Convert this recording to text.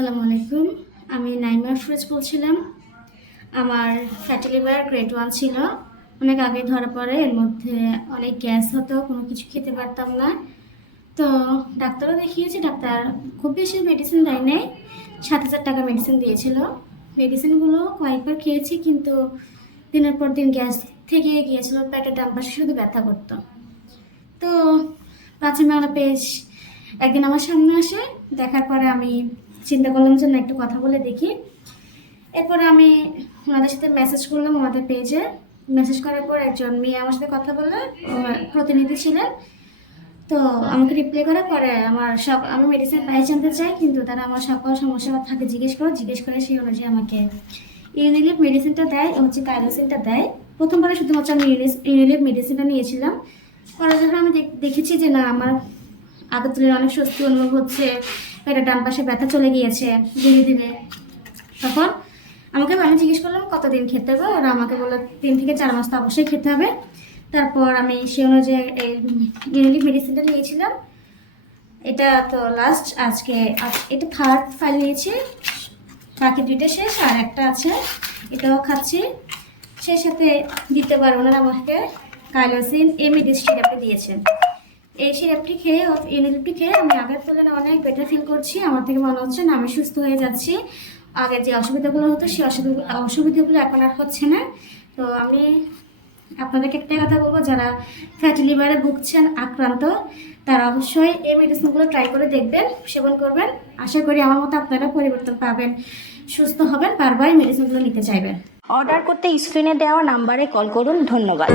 আসসালামু আলাইকুম। আমি নাইমা ফিরোজ বলছিলাম। আমার ফ্যাটি লিভার গ্রেড 1 ছিল। অনেক আগে ধরা পড়ে। এর মধ্যে অনেক গ্যাস হতো, কোনো কিছু খেতে পারতাম না। তো ডাক্তারও দেখিয়েছি। ডাক্তার খুব বেশি মেডিসিন দেয় নাই, 7,000 টাকা মেডিসিন দিয়েছিল। মেডিসিনগুলো কয়েকবার খেয়েছি, কিন্তু দিনের পর দিন গ্যাস থেকে গিয়েছিল। পেটের ডান পাশে শুধু ব্যথা করতো। তো প্রাচীনবাংলা পেজ একদিন আমার সামনে আসে। দেখার পরে আমি চিন্তা করলাম যে না, একটু কথা বলে দেখি। এরপরে আমি ওনাদের সাথে মেসেজ করলাম। ওনাদের পেজে মেসেজ করার পর একজন মেয়ে আমার সাথে কথা বললেন, প্রতিনিধি ছিলেন। তো আমাকে রিপ্লাই করার পরে আমি মেডিসিন প্রাইস জানতে চাই, কিন্তু তারা আমার সকল সমস্যা থাকে জিজ্ঞেস করে সেই অনুযায়ী আমাকে ইউনিলিভ মেডিসিনটা দেয়, হচ্ছে কাইলোসিনটা দেয়। প্রথমবারে শুধুমাত্র আমি ইউনিলিভ মেডিসিনটা নিয়েছিলাম। পরে যখন আমি দেখেছি যে না, আমার আগের তুলনায় অনেক স্বস্তি অনুভব হচ্ছে, পেটের ডান পাশে ব্যথা চলে গিয়েছে ধীরে ধীরে, তখন আমি জিজ্ঞেস করলাম কতদিন খেতে হবে। ওরা আমাকে বললো 3 থেকে 4 মাস তো অবশ্যই খেতে হবে। তারপর আমি সেই অনুযায়ী এই ইউনিলিভ মেডিসিনটা নিয়েছিলাম। এটা তো লাস্ট, এটা থার্ড ফাইল নিয়েছি। বাকি 2টা শেষ, আর একটা আছে, এটাও খাচ্ছি। সেই সাথে দ্বিতীয়বার ওনারা আমাকে কাইলোসিন এমিডিস সিরাপটা দিয়েছেন। এই সিরাপটি খেয়ে, ইউনিলিভটি খেয়ে আমি আগের তুলনায় অনেক বেটার ফিল করছি। আমার থেকে মনে হচ্ছে না, আমি সুস্থ হয়ে যাচ্ছি। আগে যে অসুবিধাগুলো হতো সেই অসুবিধাগুলো এখন আর হচ্ছে না। তো আমি আপনাদেরকে একটাই কথা বলবো, যারা ফ্যাটি লিভারে ভুগছেন, আক্রান্ত, তারা অবশ্যই এই মেডিসিনগুলো ট্রাই করে দেখবেন, সেবন করবেন। আশা করি আমার মতো আপনারা পরিবর্তন পাবেন, সুস্থ হবেন, বারবার এই মেডিসিনগুলো নিতে চাইবেন। অর্ডার করতে স্ক্রিনে দেওয়া নাম্বারে কল করুন। ধন্যবাদ।